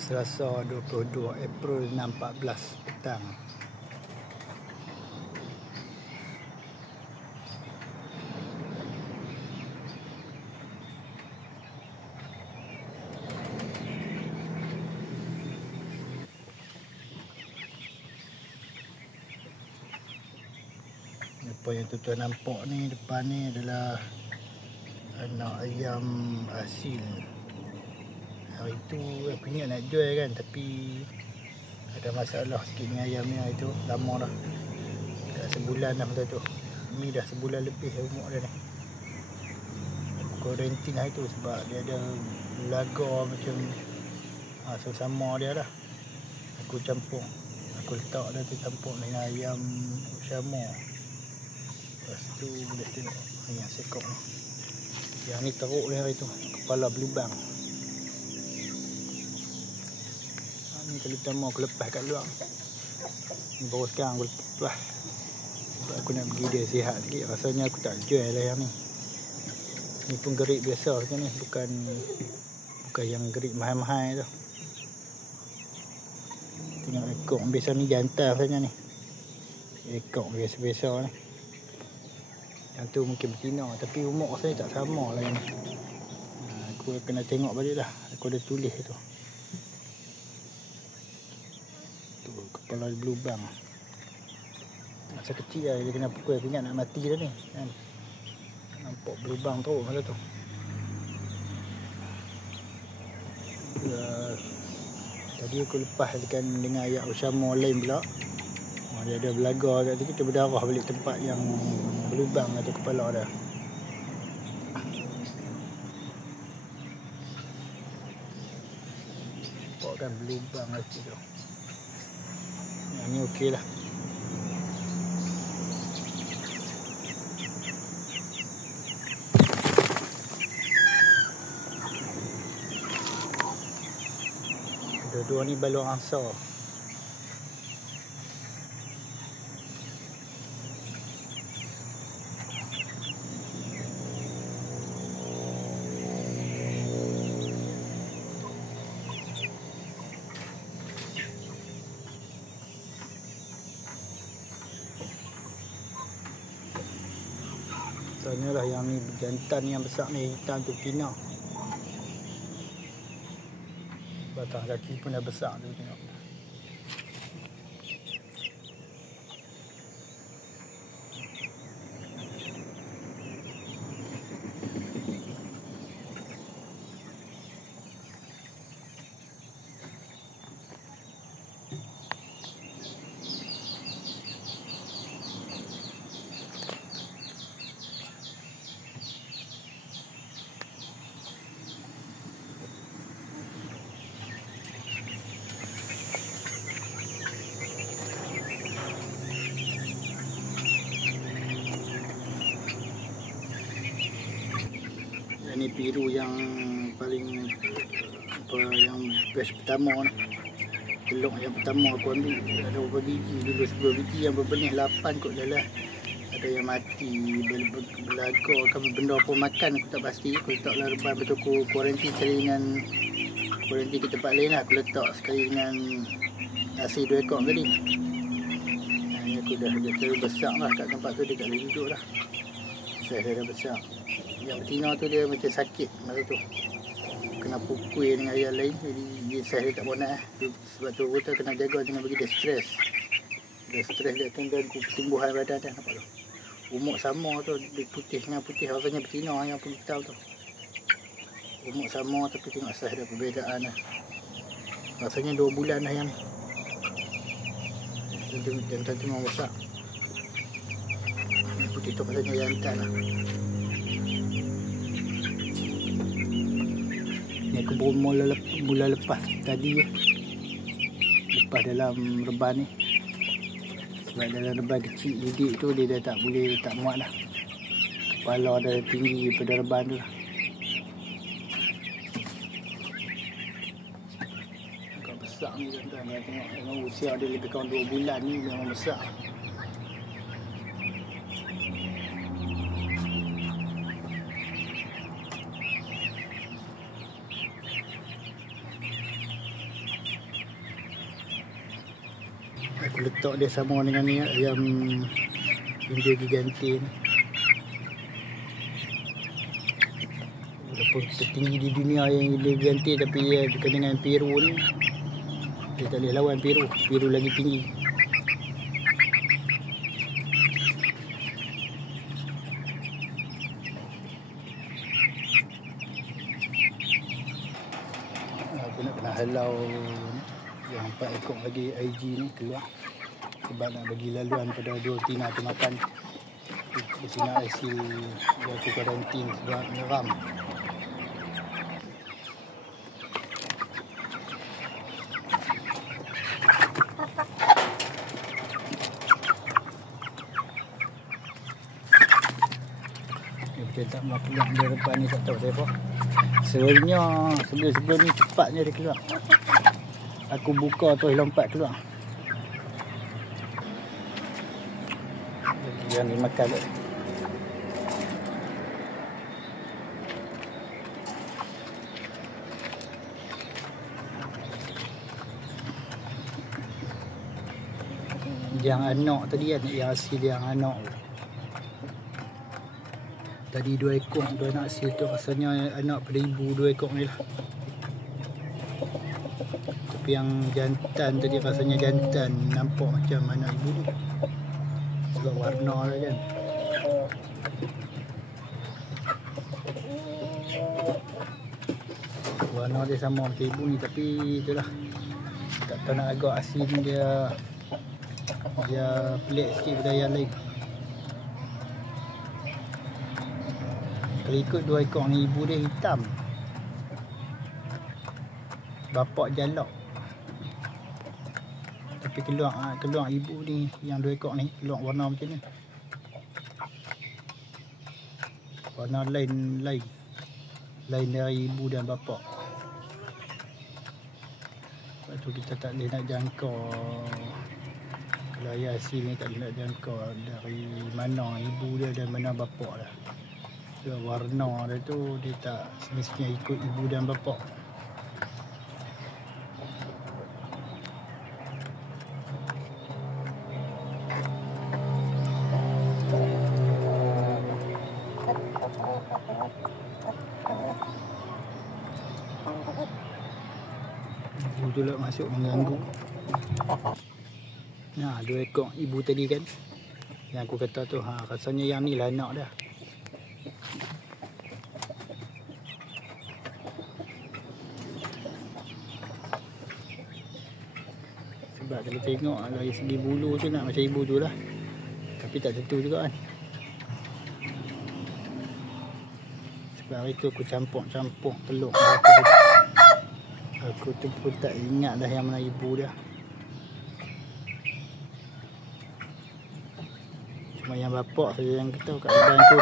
Selasa 22 April 6.14 petang. Apa yang tuan-tuan nampak ni depan ni adalah anak ayam asil. Hari tu aku ingat nak jual kan, tapi ada masalah sikit dengan ayam ni. Hari tu lama dah, dah sebulan dah macam tu. Ni dah sebulan lebih umur dia ni. Aku kuarantin hari tu sebab dia ada laga macam sama dia lah. Aku campur, aku letak dia tu campur dengan ayam Syama. Lepas tu boleh tengok ayam sekok ni. Yang ni teruk ni hari tu, kepala berlubang. Ni kali pertama aku lepas kat luar. Ni baru sekarang aku lepas. Sebab aku nak pergi dia sihat sikit. Rasanya aku tak jual lah yang ni. Ni pun gerik biasa saja ni, bukan yang gerik mahal-mahal tu. Tengok ekor biasa ni jantan rasanya ni. Ekor biasa-biasa ni. Yang tu mungkin betina, tapi umur rasanya tak sama lah yang ni. Aku kena tengok balik lah. Aku ada tulis tu. Tu kepala berlubang. Masa kecil lah dia kena pukul. Aku ingat nak mati dah ni kan. Nampak berlubang teruk masa tu. Tadi aku lepas dengan ayam Syama lain pula. Dia ada belaga kat situ, dia berdarah balik tempat yang berlubang atau kepala dia. Nampak kan berlubang kat situ. Yang ni okey lah. Dua-dua ni balung angsa. Soalnya lah yang ni jantan yang besar ni, hitam tu betina. Batang kaki pun dah besar tu tengok. Ini biru yang paling yang best pertama ni. Telur yang pertama aku ambil ada berapa biji dulu, 10 biji yang berbenih 8 kot jalan. Ada yang mati, belaga ke benda apa makan aku tak pasti. Aku letaklah reban betul, aku kuarantin sekali dengan kuarantin ke tempat lain lah. Aku letak sekali dengan nasi 2 ekor tadi. Ini aku dah terlalu besar lah kat tempat tu, dia tak boleh duduk dah. Saiz dia dah besar. Yang betina tu dia macam sakit masa tu, kena pukul dengan ayam lain, jadi dia saiz dia tak bonat sebab tu kita kena jaga, jangan bagi dia stres. Dia stres dia tendang pertumbuhan badan dia, nampak tu. Umur sama tu, dia putih dengan putih, rasanya betina yang pun hitam tu. Umur sama tapi tengok saiz dia perbezaan lah. Rasanya 2 bulan dah yang jantan tu memang besar. Yang putih tu rasanya jantan lah. Ni aku baru mula lepas tadi je. Lepas dalam reban ni. Sebab dalam reban kecil lidik tu dia dah tak boleh, tak muat dah. Kepala dah tinggi daripada reban tu lah. Agak besar ni tuan-tuan. Tengok memang usia dia lebih kurang 2 bulan ni memang besar. Aku letak dia sama dengan ni ayam India Gigante ni. Walaupun tertinggi di dunia yang India Gigante, tapi dia dekat dengan Peru ni, dia tak boleh lawan Peru. Peru lagi tinggi. Aku nak kena halau yang 4 ekor lagi IG ni keluar, sebab nak bagi laluan pada 2 betina tu makan. Betina hasil dia tu karantin sebab nyeram. Dia tak mau keluar di depan ni, tak tahu siapa. Sebenarnya sebelum ni cepatnya dia keluar. Aku buka terus lompat keluar. Yang ni makan tu. Yang anak tadi kan, yang hasil yang anak tu. Tadi 2 ekor, 2 anak hasil tu rasanya anak pada ibu 2 ekor ni lah. Tapi yang jantan tadi rasanya jantan, nampak macam anak ibu tu. Sebab warna dia kan. Warna dia sama macam ibu ni, tapi itulah. Tak tahu nak agak asin dia pelik sikit daripada yang lain. Kalau ikut 2 ekor ni, ibu dia hitam, bapak jalak. Tapi keluar ibu ni, yang 2 ekor ni keluar warna macam ni. Warna lain dari ibu dan bapak. Sebab tu kita tak boleh nak jangka. Kalau ayah hasil ni tak boleh nak jangka dari mana ibu dia dan mana bapak dia. So, warna dia tu dia tak semestinya ikut ibu dan bapak. Ibu tu lah masuk mengganggu. Nah, 2 ekor ibu tadi kan, yang aku kata tu, rasanya yang ni lah anak dah. Sebab kalau tengok dari segi bulu tu nak macam ibu tu lah, tapi tak tentu juga kan. Sebab hari tu aku campur telur. Aku tu pun tak ingat dah yang mana ibu dia. Cuma yang bapak saja yang kita kat depan tu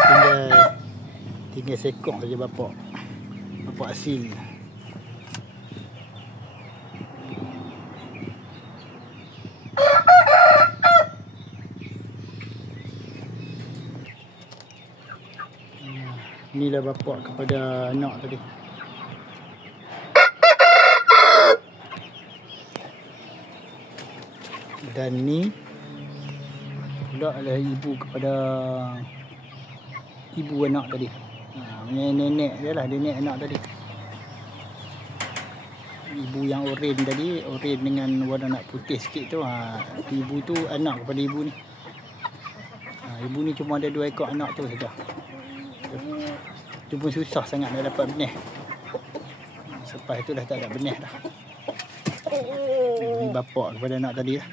tinggal sekok saja bapak hasil. Inilah bapak kepada anak tadi. Dan ni pula adalah ibu kepada ibu anak tadi. Nenek dia lah, nenek anak tadi. Ibu yang oren tadi, oren dengan warna nak putih sikit tu, ibu tu anak kepada ibu ni. Ibu ni cuma ada 2 ekor anak tu saja. Itu pun susah sangat nak dapat benih. Selepas tu dah tak ada benih dah. Ini bapak kepada anak tadi lah.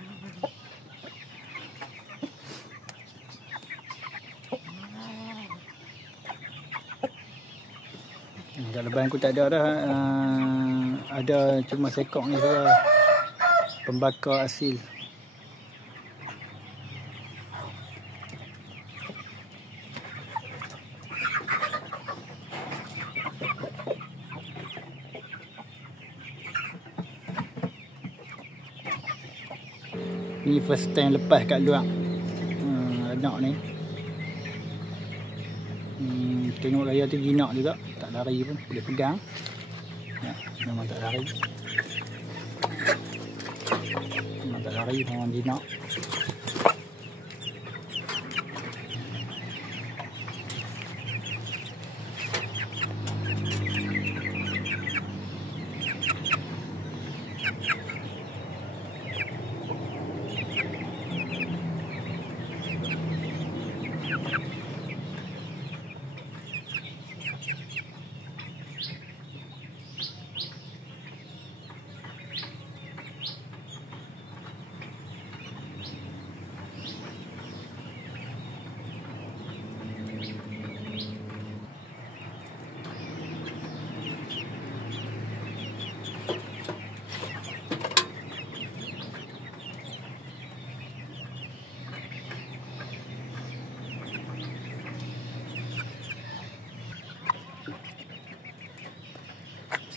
Kat leban aku tak ada dah. Ada cuma sekok ni saja, pembakar hasil. Ni first time lepas kat luar anak ni. Tengok raya tu jinak juga, tak lari pun, boleh pegang. Memang tak lari. tak lari memang jinak.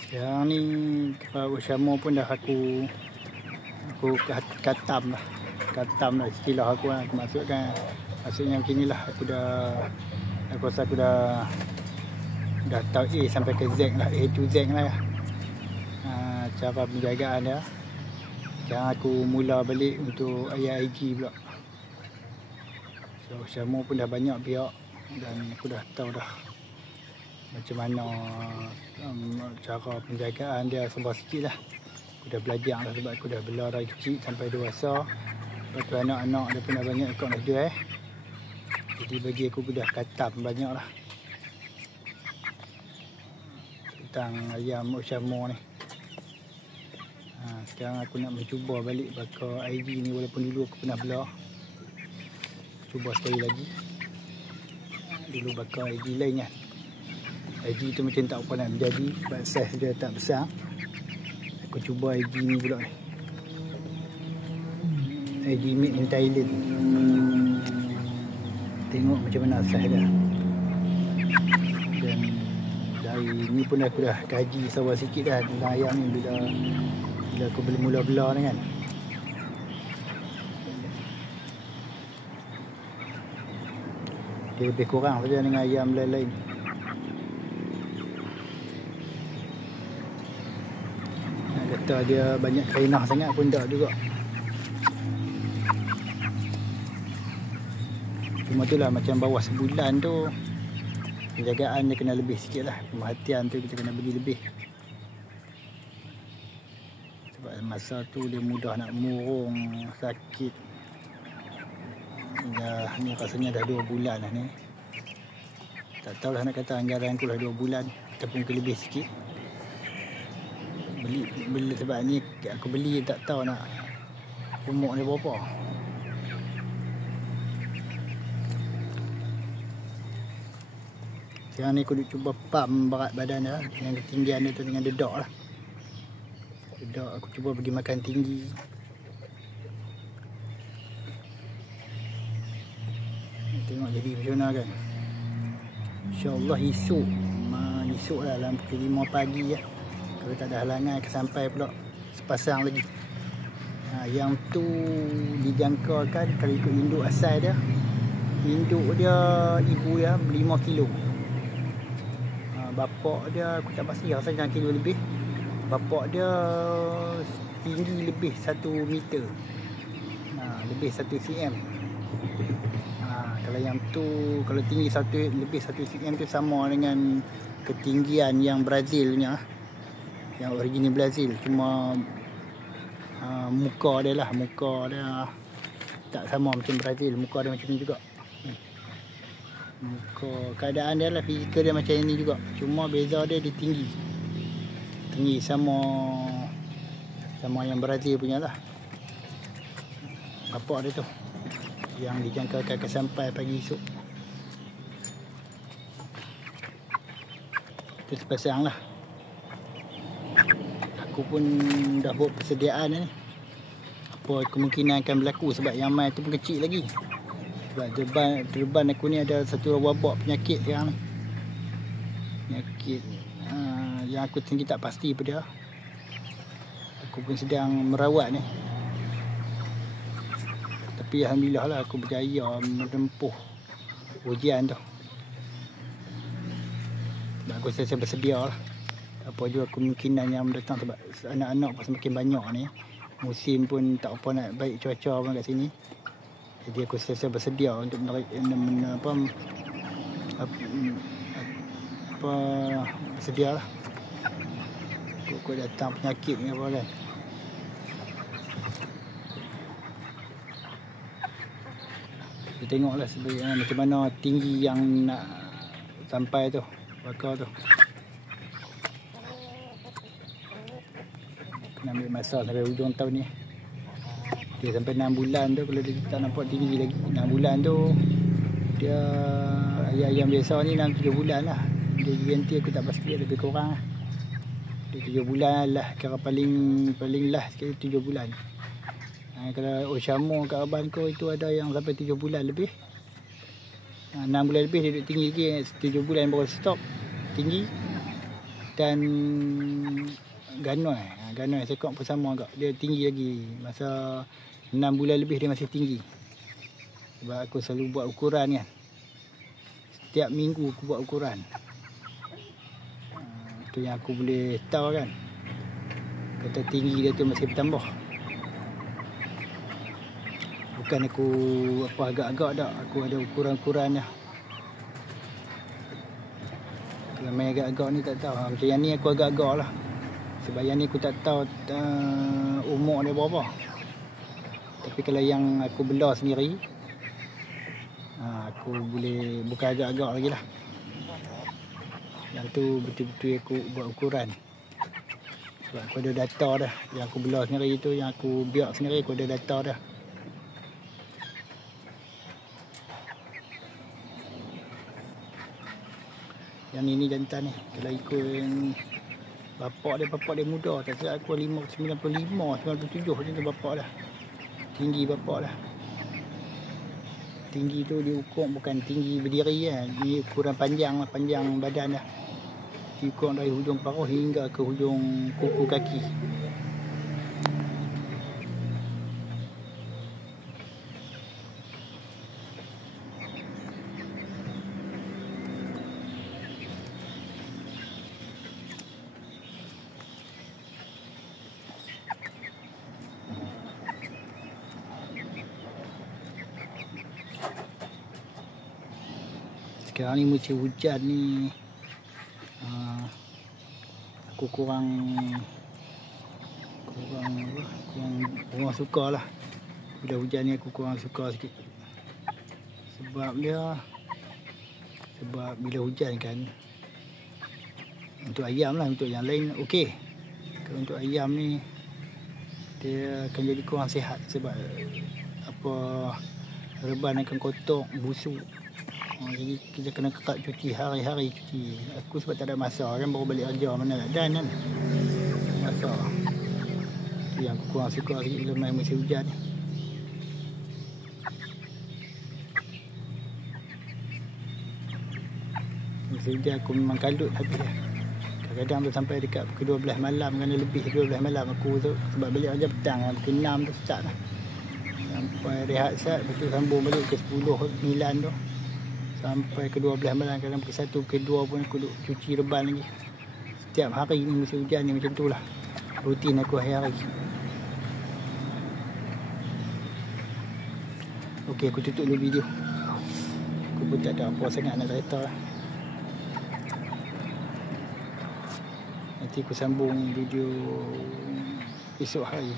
Yang ni bersama pun dah aku katam lah istilah aku lah. Aku maksudnya macam ni lah. Aku rasa aku dah tahu A sampai ke Z lah, A to Z lah. Cara penjagaan dia. Sekarang aku mula balik untuk ayat IG pula. So bersama pun dah banyak pihak dan aku dah tahu dah macam mana cara penjagaan dia sebab sikit lah. Aku dah belajar lah sebab aku dah bela dari kecil sampai dewasa. Lepas tu anak-anak dia pun dah banyak ikut nak jual. Jadi bagi aku dah katam banyak lah tentang ayam bersama ni. Sekarang aku nak mencuba balik pakai IG ni walaupun dulu aku pernah bela. Cuba sekali lagi. Dulu pakai IG lain kan. IG tu macam tak apa nak menjadi sebab saiz dia tak besar. Aku cuba IG ni pula ni. IG made in Thailand. Tengok macam mana saiz dia. Dan dari ni pun aku dah kaji sabar sikit dah tentang ayam ni bila aku mula bela ni kan. Dia lebih kurang saja dengan ayam lain-lain. Kata dia banyak kainah sangat pun tak juga. Cuma tu lah macam bawah sebulan tu penjagaan dia kena lebih sikit lah. Perhatian tu kita kena bagi lebih. Sebab masa tu dia mudah nak murung, sakit. Ni rasanya dah 2 bulan lah ni. Tak tahulah nak kata anggaran aku dah 2 bulan ataupun lebih sikit. Beli sebab ni aku beli tak tahu nak umur dia berapa. Sekarang ni aku duk cuba pump berat badan dia dengan ketinggian dia tu dengan dedak lah. Dedak aku cuba bagi makan tinggi. Tengok jadi macam mana kan. InsyaAllah esok lah dalam pukul 5 pagi lah. Kalau tak ada halangan akan sampai pula sepasang lagi. Yang tu dijangkakan kalau ikut induk asal dia. Induk dia ibu dia 5 kilo. Bapak dia aku tak pasti rasa macam kilo lebih. Bapak dia tinggi lebih 1 meter. Lebih 1 cm. Kalau yang tu kalau tinggi lebih 1 cm tu sama dengan ketinggian yang Brazil punya. Yang original Brazil, cuma muka dia tak sama macam Brazil. Muka dia macam ni juga. Keadaan dia lah, fizikal dia macam ni juga. Cuma beza dia tinggi sama yang Brazil punya lah. Bapak dia tu yang dijangkakan akan sampai pagi esok. Itu sepasang lah. Aku pun dah buat persediaan ni. Apa kemungkinan akan berlaku sebab yang mai tu pun kecil lagi. Sebab terban aku ni ada satu wabak penyakit sekarang ni. Penyakit yang aku tinggi tak pasti pada dia. Aku pun sedang merawat ni. Tapi alhamdulillah lah aku berjaya menempuh ujian tu. Sebab aku saya bersedia lah. Apa juga kemungkinan yang datang sebab anak-anak pun semakin banyak ni. Musim pun tak apa nak baik cuaca pun kat sini. Jadi aku sentiasa bersedia untuk bersedia lah. Kok datang penyakit ni apa kan. Kita tengoklah sebenarnya macam mana tinggi yang nak sampai tu, bakar tu. Kena ambil masa sampai hujung tahun ni. Dia sampai 6 bulan tu kalau dia tak nampak tinggi lagi. 6 bulan tu dia ayam biasa ni 6-7 bulan lah. Dia ganti aku tak pasti, lebih kurang lah. Dia 7 bulan lah, kira paling lah sekali 7 bulan. Kalau Oshamo kat Abanko itu ada yang sampai 7 bulan lebih. 6 bulan lebih dia duduk tinggi lagi. 7 bulan baru stop tinggi. Dan Ganoi sekok pun sama agak. Dia tinggi lagi. Masa 6 bulan lebih dia masih tinggi. Sebab aku selalu buat ukuran kan. Setiap minggu aku buat ukuran. Itu yang aku boleh tahu kan. Kata tinggi dia tu masih bertambah. Bukan aku agak-agak tak. Aku ada ukuran-ukuran dah. Kalau main agak-agak ni tak tahu. Macam yang ni aku agak-agak lah. Sebab yang ni aku tak tahu umur dia berapa. Tapi kalau yang aku belah sendiri, aku boleh bukan agak-agak lagi lah. Yang tu betul-betul aku buat ukuran. Sebab aku ada data dah. Yang aku belah sendiri tu, yang aku biak sendiri, aku ada data dah. Yang ni jantan ni. Kalau ikut bapak dia muda. Tak silap aku 95, 97 macam tu bapak dah. Tinggi bapak dah. Tinggi tu diukur bukan tinggi berdiri kan. Ni ukuran panjang lah, panjang badan dah. Diukur dari hujung paruh hingga ke hujung kuku kaki. Sekarang ni musim hujan ni aku kurang suka lah. Bila hujan ni aku kurang suka sikit. Sebab bila hujan kan, untuk ayam lah, untuk yang lain okey. Kalau untuk ayam ni dia akan jadi kurang sihat. Sebab reban akan kotor, busuk. Jadi kita kena kekal cuci, hari-hari cuci. Aku sebab tak ada masa kan, baru balik kerja, mana nak dan kan. Masa tu yang aku kurang suka sikit bila main musim hujan ni. Musim hujan aku memang kalut habis lah. Kadang-kadang tu sampai dekat pukul 12 malam, kan lebih 12 malam aku tu. Sebab balik kerja petang lah, pukul 6 tu start lah. Sampai rehat set, betul sambung balik ke 10, 9 tu. Sampai ke 12 malam, kadang pukul 1, pukul 2 pun aku duduk cuci reban lagi. Setiap hari ni musim hujan ni macam tu lah. Rutin aku hari-hari. Okey, aku tutup dulu video. Aku pun tak ada apa sangat nak cerita lah. Nanti aku sambung video esok hari.